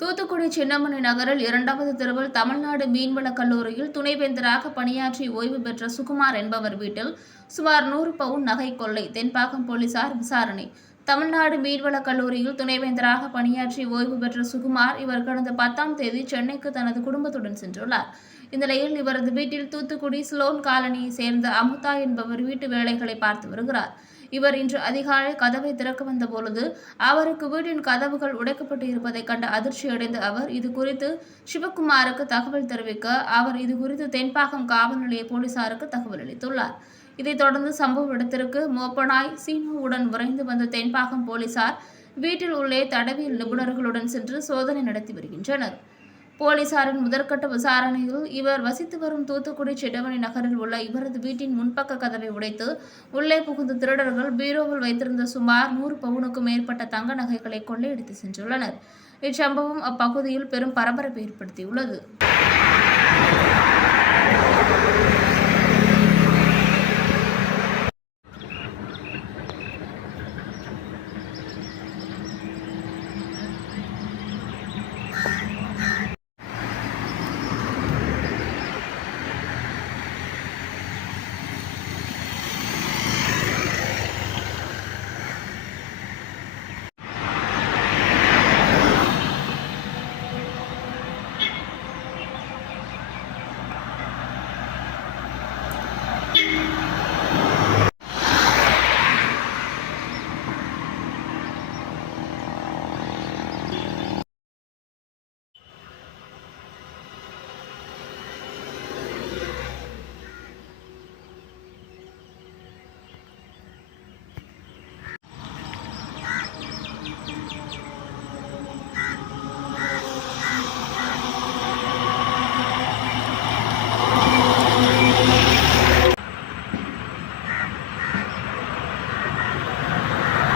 தூத்துக்குடி சின்னமணி நகரில் இரண்டாவது தெருவில் தமிழ்நாடு மீன்வளக் கல்லூரியில் துணைவேந்தராக பணியாற்றி ஓய்வு பெற்ற சுகுமார் என்பவர் வீட்டில் சுமார் நூறு பவுன் நகை கொள்ளை தென்பாக்கம் போலீசார் விசாரணை. தமிழ்நாடு மீன்வளக் கல்லூரியில் துணைவேந்தராக பணியாற்றி ஓய்வு பெற்ற சுகுமார் இவர் கடந்த பத்தாம் தேதி சென்னைக்கு தனது குடும்பத்துடன் சென்றுள்ளார். இந்நிலையில் இவரது வீட்டில் தூத்துக்குடி ஸ்லோன் காலனியைச் சேர்ந்த அமுதா என்பவர் வீட்டு வேலைகளை பார்த்து வருகிறார். இவர் இன்று அதிகாலை கதவை திறக்க வந்த பொழுது அவருக்கு வீட்டின் கதவுகள் உடைக்கப்பட்டு இருப்பதை கண்டு அதிர்ச்சியடைந்த அவர் இது குறித்து சிவகுமாருக்கு தகவல் தெரிவிக்க அவர் இது குறித்து தென்பாகம் காவல் நிலைய போலீசாருக்கு தகவல் அளித்துள்ளார். இதைத் தொடர்ந்து சம்பவ இடத்திற்கு மோப்பனாய் சீனுவுடன் விரைந்து வந்த தென்பாகம் போலீசார் வீட்டில் உள்ளே தடவியல் நிபுணர்களுடன் சென்று சோதனை நடத்தி வருகின்றனர். போலீசாரின் முதற்கட்ட விசாரணையில் இவர் வசித்து வரும் தூத்துக்குடி சிடவனி நகரில் உள்ள இவரது வீட்டின் முன்பக்க கதவை உடைத்து உள்ளே புகுந்த திருடர்கள் பீரோவில் வைத்திருந்த சுமார் நூறு பவுனுக்கும் மேற்பட்ட தங்க நகைகளை கொள்ளையடித்து சென்றுள்ளனர். இச்சம்பவம் அப்பகுதியில் பெரும் பரபரப்பை ஏற்படுத்தியுள்ளது.